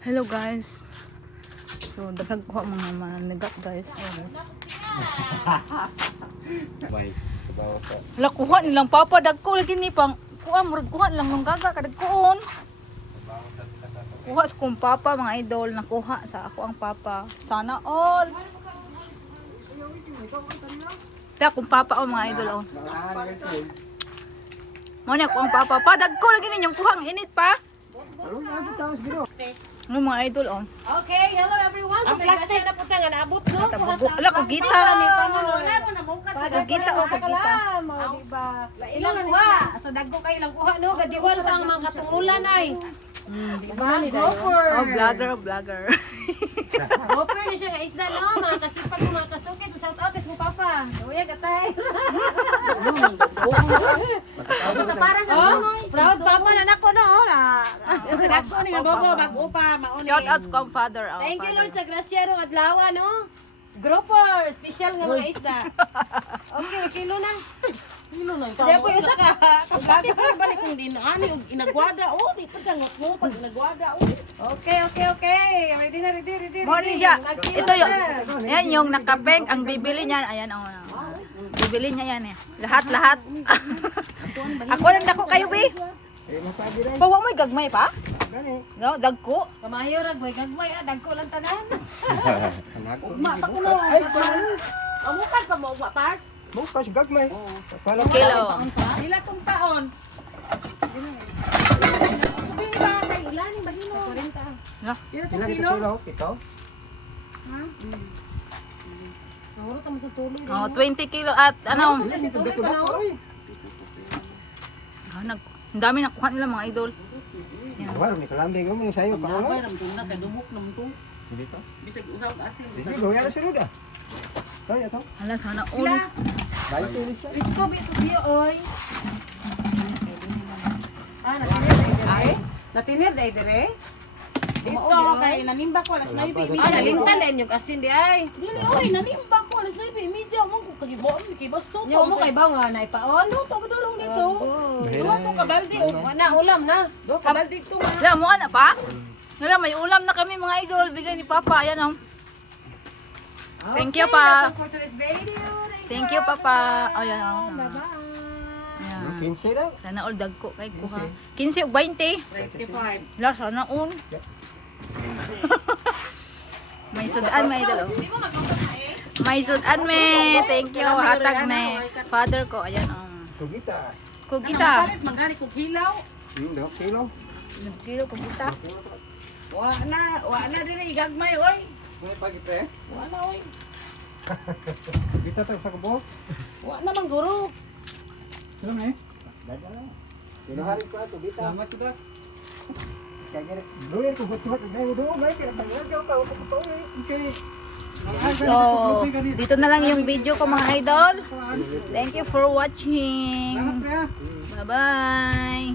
Hello guys. So daghang kuha mga managat guys. May sabaw sa Hala kuha nilang papa dagko lagi ni pang kuha murag kuha nilang nung gaga kadagkoon. Kuha sa kong papa mga idol nakuha sa ako ang papa. Sana all. Kaya akong papa mga idol oh. Mo ni ako ang papa pa dagko lagi ninyong kuha ang init pa. Ano mga idol oh. Okay, hello everyone. So, nagkasya na po tayo nga naabot, no? Tabugo. Ala ko gita. Kugita o kugita. Diba? Ilang kuha. So, dagko kayo ilang kuha, no? Gadiwal pa ang mga katungulan ay. Diba? Gopher. Oh, vlogger. Gopher na siya nga isda, no? Mga kasipag, mga kasuki. So, shout out mo papa. Uya, katay. Proud papa na nako, no? Shout out ko ang father oh. Thank you Lord sa grasya ro adlaw, no? Gropper, special nga mga isda. Okay, kilo na. Kilo na ito. Hindi po isa ka. Kapag balik kong din, ani, inagwada, oh, di pa tangot mo, pag inagwada, oh. Okay. Ready na. Mo ni siya. Ito yung yan yung nakapeng ang bibili niyan. Ayan oh. Bibili niya yan eh. Lahat. Ako nang dako kayo be. Pawa mo gagmay pa? No, dagko. Kamayo ra boy gagmay dagko lang tanan. Ma, pakulo. Ay, amukan pa mo, par? bukas gagmay. Kilo. Sila tong taon. Bingka, kay ilan yung bagino. No. Kilo Ilan tong kita kilo. kilo? Ito? Mahuro ta mo tutuloy. Oh, 20 kilo at ano? Ito dako. Ay. Ang dami nakuha nila mga idol. Wala ni kalambing mo sayo pa ano? Ay, ramdum na, kay dumok naman to. Dito. Bisag usaw asin. Dito go ya sunod ah. Kaya to. Hala sana all. Bayo tulis siya. Risko bito diyo oy. Natinir dai dire. Natinir dai dire. Dito, kay nanimba ko, alas 9, Nalimtan din yung asin di ay. Dili, oy, nanimba ko, alas 9, medyo mo ko kagiboon, kay basto. Nya mo kay bawa na ipaon. Luto ko dulong dito. Good. Duha to kabaldi, oh. Wala ulam na. Duha kabaldi to, ma. Wala mo na pa? Wala may ulam na kami mga idol. Bigay ni Papa. Ayan oh. Thank you pa. For today's video. Thank you Papa. Ayan oh. Bye-bye. Ayan. 15 lang. Sana all dagko kay kuha. 15 o 20. 25. La sana all. May sudan may idol. oh. Di mo magluto na is? May sudan me. Thank you. Hatag me. Father ko. Ayan oh. Tugita. Kugita. Mangani ko hilaw. Dito kilo. Kilo kugita. Wa na dili gagmay oy. May pagite. Wa na oy. Kita ta sa kubo. Wa na man guro. Sino may? Dada. Tinahari ko ato dito. Salamat kita. Kaya doyer ko butuhat ngayon do may kira tayo ka ko okay. So, dito na lang yung video ko mga idol. Thank you for watching. Bye-bye.